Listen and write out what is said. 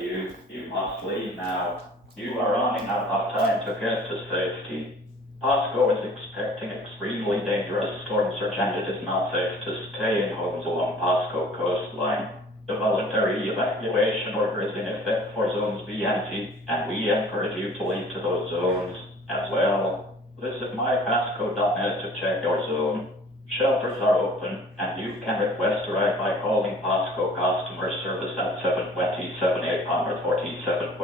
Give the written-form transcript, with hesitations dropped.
You must leave now. You are running out of time to get to safety. Pasco is expecting extremely dangerous storm surge and it is not safe to stay in homes along Pasco coastline. The voluntary evacuation order is in effect for zones B and C, and we encourage you to leave to those zones as well. Visit mypasco.net to check your zone. Shelters are open, and you can request a ride by calling Pasco Customer Service at 727-847